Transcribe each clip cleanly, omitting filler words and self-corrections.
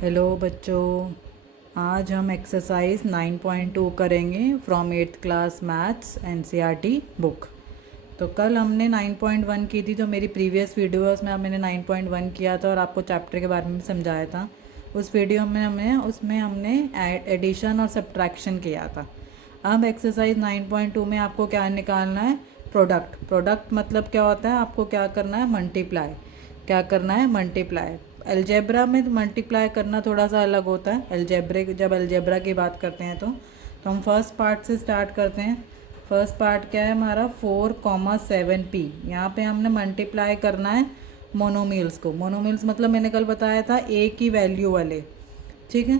Hello बच्चों। आज हम एक्सरसाइज 9.2 करेंगे from 8th class maths NCERT book. तो कल हमने 9.1 की थी, जो मेरी प्रीवियस वीडियोस में मैंने 9.1 किया था और आपको चैप्टर के बारे में समझाया था। उस वीडियो में हमने एडिशन और सब्ट्रैक्शन किया था। अब एक्सरसाइज 9.2 में आपको क्या निकालना है? प्रोडक्ट मतलब क्या होता है? आपको क्या करना है? मल्टीप्लाई। क्या करना है? मल्टीप्लाई। अलजेब्रा में मल्टीप्लाई करना थोड़ा सा अलग होता है। जब अलजेब्रा की बात करते हैं तो हम फर्स्ट पार्ट से स्टार्ट करते हैं। फर्स्ट पार्ट क्या है हमारा? 4,7p। यहाँ पे हमने मल्टीप्लाई करना है मोनोमिल्स को। मोनोमिल्स मतलब मैंने कल बताया था ए की वैल्यू वाले, ठीक है।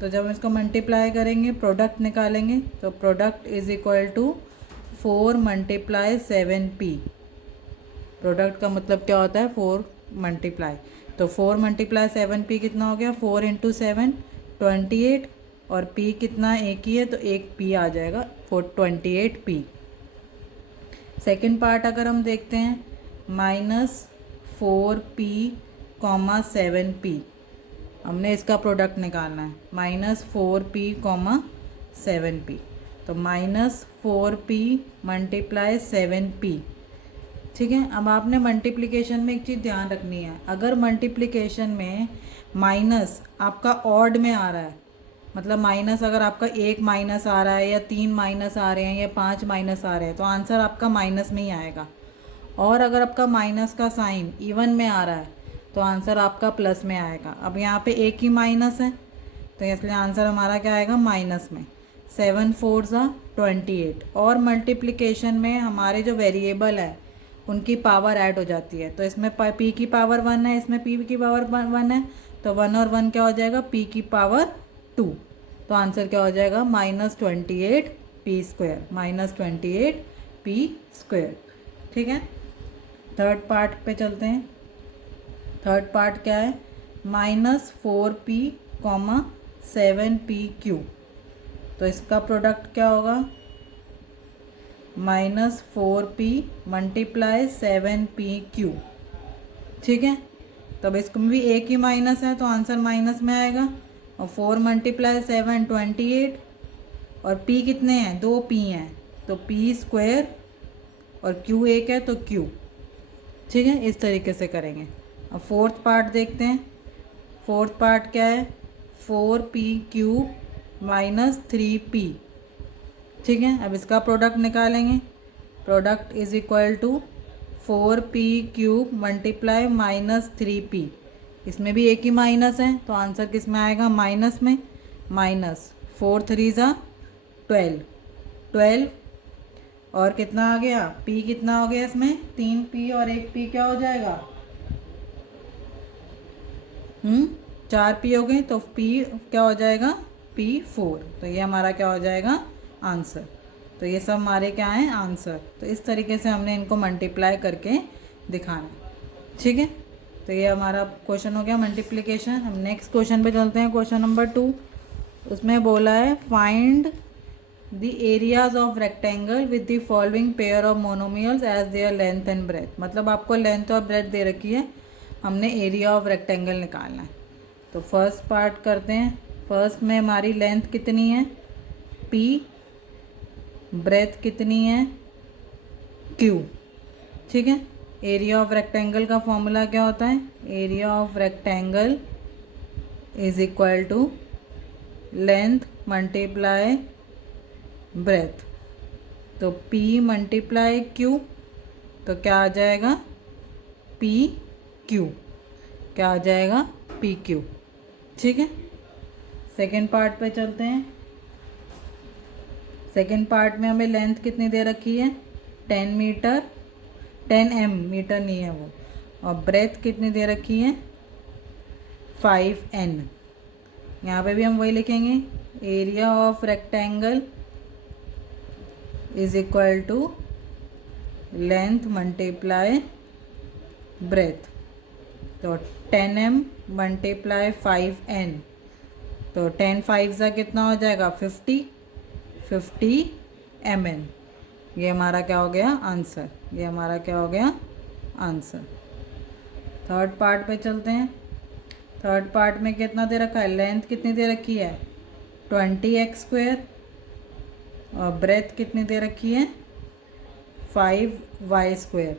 तो जब हम इसको मल्टीप्लाई करेंगे, प्रोडक्ट निकालेंगे, तो product is equal to 4 multiply 7p। Product का मतलब क्या होता है? 4 मल्टीप्लाई। तो 4 मल्टीप्लाई 7p कितना हो गया? 4 इंटू 7 28, और p कितना? एक ही है तो एक p आ जाएगा, 428p। सेकेंड पार्ट अगर हम देखते हैं, -4p, 7p। हमने इसका प्रोडक्ट निकालना है, -4p, 7p। तो -4p मल्टीप्लाई 7p, ठीक है। अब आपने मल्टीप्लिकेशन में एक चीज़ ध्यान रखनी है। अगर मल्टीप्लिकेशन में माइनस आपका ऑड में आ रहा है, मतलब माइनस अगर आपका एक माइनस आ रहा है या 3 माइनस आ रहे हैं या 5 माइनस आ रहे हैं, तो आंसर आपका माइनस में ही आएगा। और अगर आपका माइनस का साइन इवन में आ रहा है तो आंसर आपका प्लस में आएगा। अब यहाँ पे एक ही माइनस है तो इसलिए आंसर हमारा क्या आएगा? माइनस में। 7 4 28। और मल्टीप्लिकेशन में हमारे जो वेरिएबल है उनकी पावर ऐड हो जाती है। तो इसमें p की पावर 1 है, इसमें p की पावर 1 है, तो 1 और 1 क्या हो जाएगा? p की पावर 2। तो आंसर क्या हो जाएगा? -28p²। -28p², ठीक है। थर्ड पार्ट पे चलते हैं। थर्ड पार्ट क्या है? -4p, 7p3। तो इसका प्रोडक्ट क्या होगा? -4p मल्टीप्लाई 7p3, ठीक है। तब इसमें भी एक ही माइनस है तो आंसर माइनस में आएगा। और 4 मल्टीप्लाई 7 28, और p कितने हैं? 2p हैं, तो p², और q एक है तो q, ठीक है। इस तरीके से करेंगे। अब फोर्थ पार्ट देखते हैं। फोर्थ पार्ट क्या है? 4p³ -3p, ठीक है। अब इसका प्रोडक्ट निकालेंगे। Product is equal to 4p³ multiply -3p। इसमें भी एक ही माइनस है तो आंसर किस में आएगा? माइनस में। -4 3 12, 12, और कितना आ गया? p कितना हो गया इसमें? 3p और 1p क्या हो जाएगा? 4p हो गए, तो p क्या हो जाएगा? p4। तो ये हमारा क्या हो जाएगा? आंसर। तो ये सब हमारे क्या हैं? आंसर। तो इस तरीके से हमने इनको मल्टीप्लाई करके दिखाना है, ठीक है। तो ये हमारा क्वेश्चन हो गया मल्टीप्लिकेशन। हम नेक्स्ट क्वेश्चन पे चलते हैं, क्वेश्चन नंबर 2। उसमें बोला है find the areas of rectangle with the following pair of monomials as their length and breadth. मतलब आपको लेंथ और ब्रेथ दे रखी है, हमने एरिया ऑफ रेक्टेंगल निकालना है। तो फर्स्ट पार्ट करते हैं। फर्स्ट में हमारी लेंथ कितनी है? p, ब्रेथ कितनी है? q, ठीक है। एरिया ऑफ रेक्टेंगल का फॉर्मूला क्या होता है? Area of rectangle is equal to length multiply breadth. तो p मल्टीप्लाई q, तो क्या आ जाएगा? pq। क्या आ जाएगा? pq, ठीक है। सेकेंड पार्ट पे चलते हैं। सेकेंड पार्ट में हमें लेंथ कितनी दे रखी है? 10 मीटर, 10m मीटर नहीं है वो। और ब्रेथ कितनी दे रखी है? 5n। यहाँ पे भी हम वही लिखेंगे, area of rectangle is equal to length multiply breadth. तो 10m मल्टीप्लाई 5n, तो 10 5 कितना हो जाएगा? 50 mn। ये हमारा क्या हो गया? आंसर। ये हमारा क्या हो गया? आंसर। थर्ड पार्ट पे चलते हैं। थर्ड पार्ट में कितना दे रखा है, लेंथ कितनी दे रखी है 20x² और ब्रेथ कितनी दे रखी है 5y²।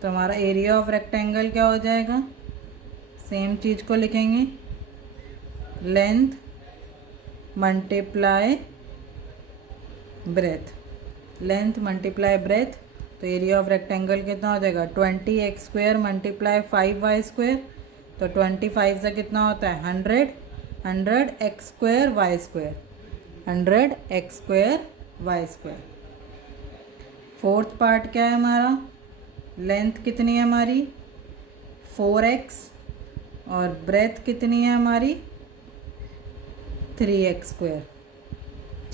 तो हमारा एरिया ऑफ रेक्टेंगल क्या हो जाएगा, सेम चीज़ को लिखेंगे, length multiply breath, length multiply breadth. तो एरिया ऑफ रेक्टेंगल कितना हो जाएगा 20x² मल्टीप्लाई 5y²। तो 25 से कितना होता है 100, 100x² y², 100x² y²। Fourth part क्या है हमारा, लेंथ कितनी है हमारी 4x और ब्रेथ कितनी है हमारी 3x²।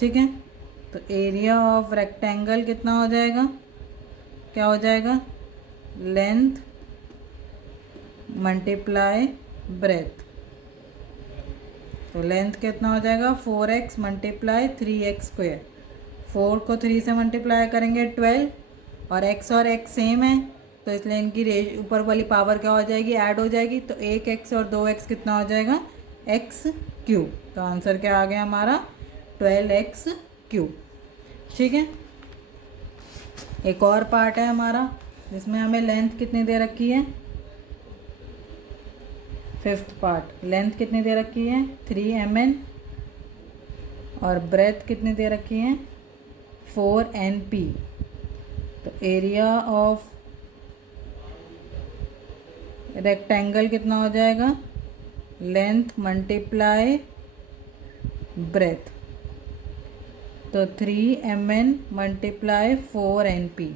ठीक है, तो एरिया ऑफ रेक्टेंगल कितना हो जाएगा, क्या हो जाएगा, लेंथ मल्टीप्लाई ब्रेथ। तो लेंथ कितना हो जाएगा 4x मल्टीप्लाई 3x²। 4 को 3 से मल्टीप्लाई करेंगे 12 और x सेम है, तो इसलिए इनकी रेश ऊपर वाली पावर क्या हो जाएगी, ऐड हो जाएगी। तो 1x और 2x कितना हो जाएगा x³। तो आंसर क्या आ गया हमारा 12x³। ठीक है, एक और पार्ट है हमारा जिसमें हमें लेंथ कितनी दे रखी है, फिफ्थ पार्ट, लेंथ कितनी दे रखी है 3 mm और ब्रेथ कितनी दे रखी है 4 NP। तो एरिया ऑफ रेक्टेंगल कितना हो जाएगा, लेंथ मल्टीप्लाई ब्रेथ। तो 3 mm मल्टीप्लाई 4 NP।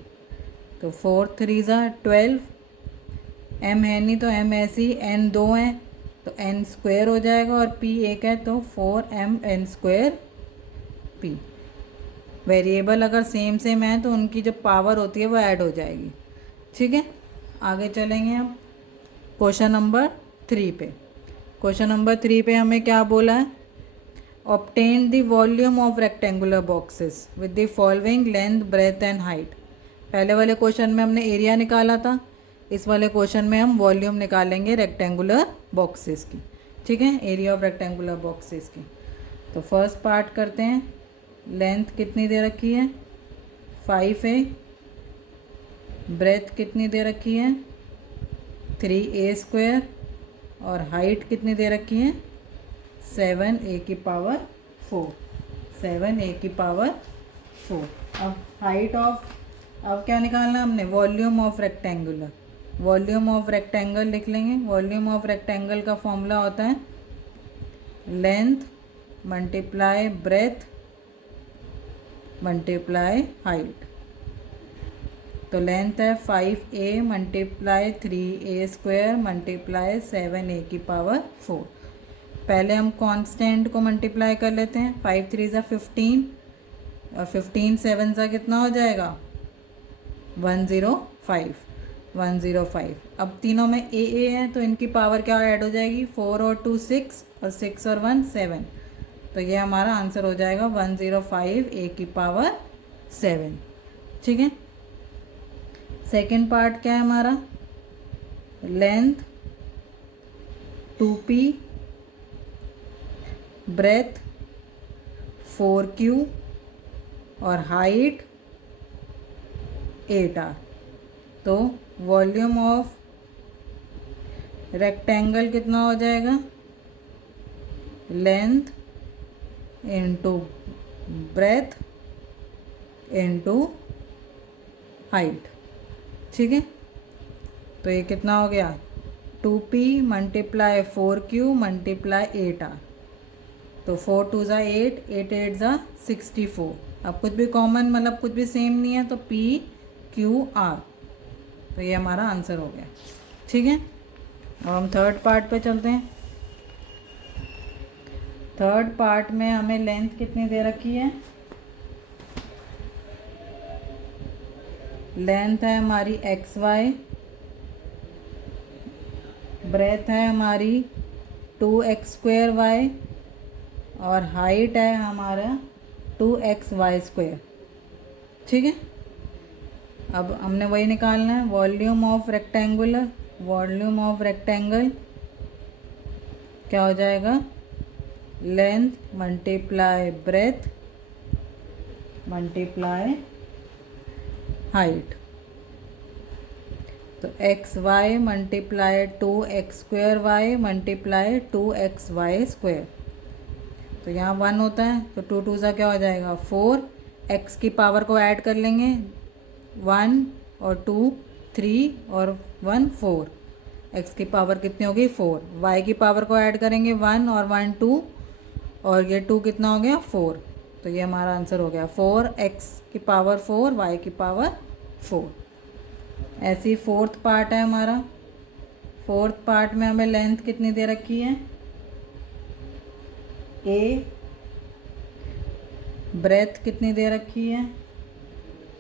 तो 4 3 12, m है नहीं तो m ऐसी, n 2 है तो n² हो जाएगा और p 1 है तो 4mn² p। वेरिएबल अगर सेम सेम है तो उनकी जो पावर होती है वो ऐड हो जाएगी। ठीक है, आगे चलेंगे हम क्वेश्चन नंबर 3 पे। क्वेश्चन नंबर 3 पे हमें क्या बोला है, obtain the volume of rectangular boxes with the following length breadth and height. पहले वाले क्वेश्चन में हमने एरिया निकाला था, इस वाले क्वेश्चन में हम वॉल्यूम निकालेंगे रेक्टेंगुलर बॉक्सेस की। ठीक है, एरिया ऑफ रेक्टेंगुलर बॉक्सेस की। तो फर्स्ट पार्ट करते हैं, लेंथ कितनी दे रखी है 5 है, ब्रेथ कितनी दे रखी है 3a² और हाइट कितनी दे रखी है 7a⁴, 7a⁴। अब हाइट ऑफ, अब क्या निकालना है हमने, volume of rectangular. Volume of rectangle लिख लेंगे। वॉल्यूम ऑफ रेक्टेंगल का फॉर्मूला होता है length multiply breadth multiply height. तो लेंथ है 5a multiply 3a² multiply 7a⁴। पहले हम कांस्टेंट को मल्टीप्लाई कर लेते हैं, 5 3 15 और 15 7 सा कितना हो जाएगा 105, 105। अब तीनों में a है तो इनकी पावर क्या ऐड हो जाएगी, 4 और 2 6 और 6 और 1 7। तो ये हमारा आंसर हो जाएगा 105a⁴। ठीक है, सेकेंड पार्ट क्या है हमारा, लेंथ 2p, ब्रेथ 4q और हाइट 8r। तो वॉल्यूम ऑफ रेक्टेंगल कितना हो जाएगा, length into breadth into height. ठीक है, तो ये कितना हो गया 2p multiply 4q multiply 8r। तो 4 2 8, 8 8 64। अब कुछ भी कॉमन मतलब कुछ भी सेम नहीं है तो p q r। तो ये हमारा आंसर हो गया। ठीक है, अब हम थर्ड पार्ट पे चलते हैं। थर्ड पार्ट में हमें लेंथ कितनी दे रखी है, लेंथ है हमारी xy, ब्रेथ है हमारी 2x² और हाइट है हमारा 2xy²। ठीक है, अब हमने वही निकालना है, volume of rectangular, volume of rectangle क्या हो जाएगा, length multiply breadth multiply height. तो x y multiply 2x² y multiply 2xy²। तो यहाँ 1 होता है तो 2 2 सा क्या हो जाएगा 4। एक्स की पावर को ऐड कर लेंगे, 1 और 2 3 और 1 4। एक्स की पावर कितनी होगी 4। वाई की पावर को ऐड करेंगे, 1 और 1 2 और ये 2 कितना हो गया 4। तो ये हमारा आंसर हो गया 4x की पावर 4 वाई की पावर 4। ऐसी फोर्थ पार्ट है हमारा। फोर्थ पार्ट में हमें लेंथ कितनी दे रखी है, ए, ब्रेथ कितनी दे रखी है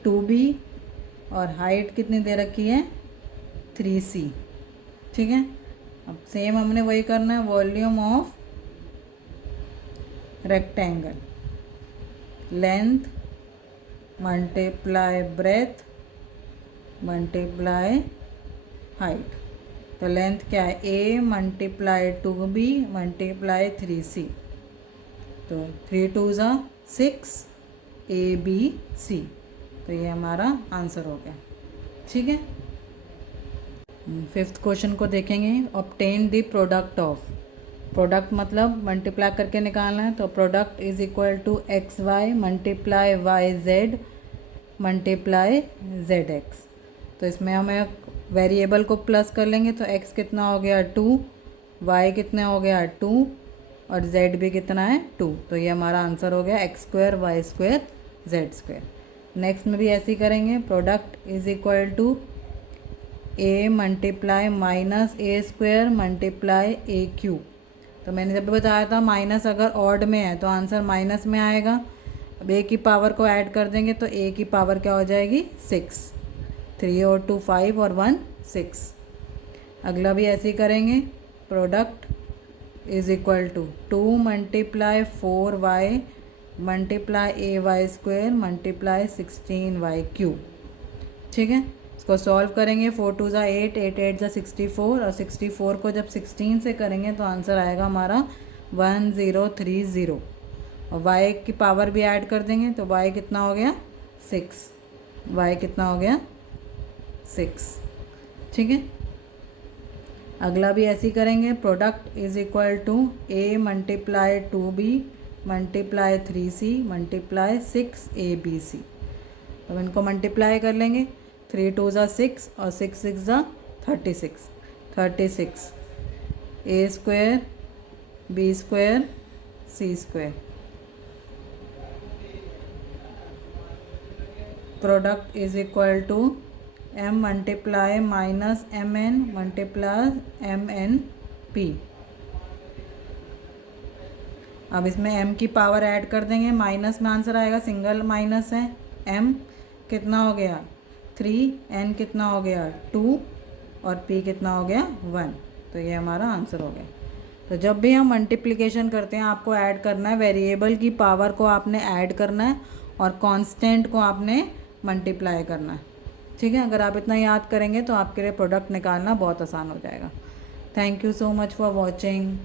2b और हाइट कितनी दे रखी है 3c। ठीक है, अब सेम हमने वही करना है, volume of rectangle, length multiply breadth multiply height. तो लेंथ क्या है, A multiply 2b multiply 3c। तो 3 2 ज़ा 6 ABC। तो ये हमारा आंसर हो गया। ठीक है, फिफ्थ क्वेश्चन को देखेंगे। Obtain the product of, product मतलब मल्टीप्लाई करके निकालना है। तो product is equal to x y multiply y z multiply z x. तो इसमें हमें वेरिएबल को प्लस कर लेंगे, तो x कितना हो गया 2, y कितना हो गया 2 और z भी कितना है 2। तो ये हमारा आंसर हो गया x² y² z²। नेक्स्ट में भी ऐसे ही करेंगे, product is equal to a multiply minus a² multiply a³। तो मैंने जब भी बताया था माइनस अगर ऑड में है तो आंसर माइनस में आएगा। अब a की पावर को ऐड कर देंगे तो a की पावर क्या हो जाएगी 6। 3 और 2 5 और 1 6। अगला भी ऐसे ही करेंगे, product is equal to 2 multiply 4y multiply ay² multiply 16y³। ठीक है, इसको सॉल्व करेंगे, 4 2 ज़ा 8 8 8 ज़ा 64 और 64 को जब 16 से करेंगे तो आंसर आएगा हमारा 1030। और y की पावर भी ऐड कर देंगे तो y कितना हो गया 6। y कितना हो गया 6। ठीक है, अगला भी ऐसे ही करेंगे, product is equal to a multiply 2b multiply 3c multiply 6abc। तो इनको मल्टीप्लाई कर लेंगे, 3 2 ज़ा 6 और 6 6 ज़ा 36 36 a² b² c²। Product is equal to m multiply minus mn multiply mnp। अब इसमें m की पावर ऐड कर देंगे, माइनस में आंसर आएगा, सिंगल माइनस है। m कितना हो गया 3, n कितना हो गया 2 और p कितना हो गया 1। तो ये हमारा आंसर हो गया। तो जब भी हम मल्टीप्लिकेशन करते हैं आपको ऐड करना है, वेरिएबल की पावर को आपने ऐड करना है और कांस्टेंट को आपने मल्टीप्लाई करना है। ठीक है, अगर आप इतना याद करेंगे तो आपके लिए प्रोडक्ट निकालना बहुत आसान हो जाएगा। Thank you so much for watching.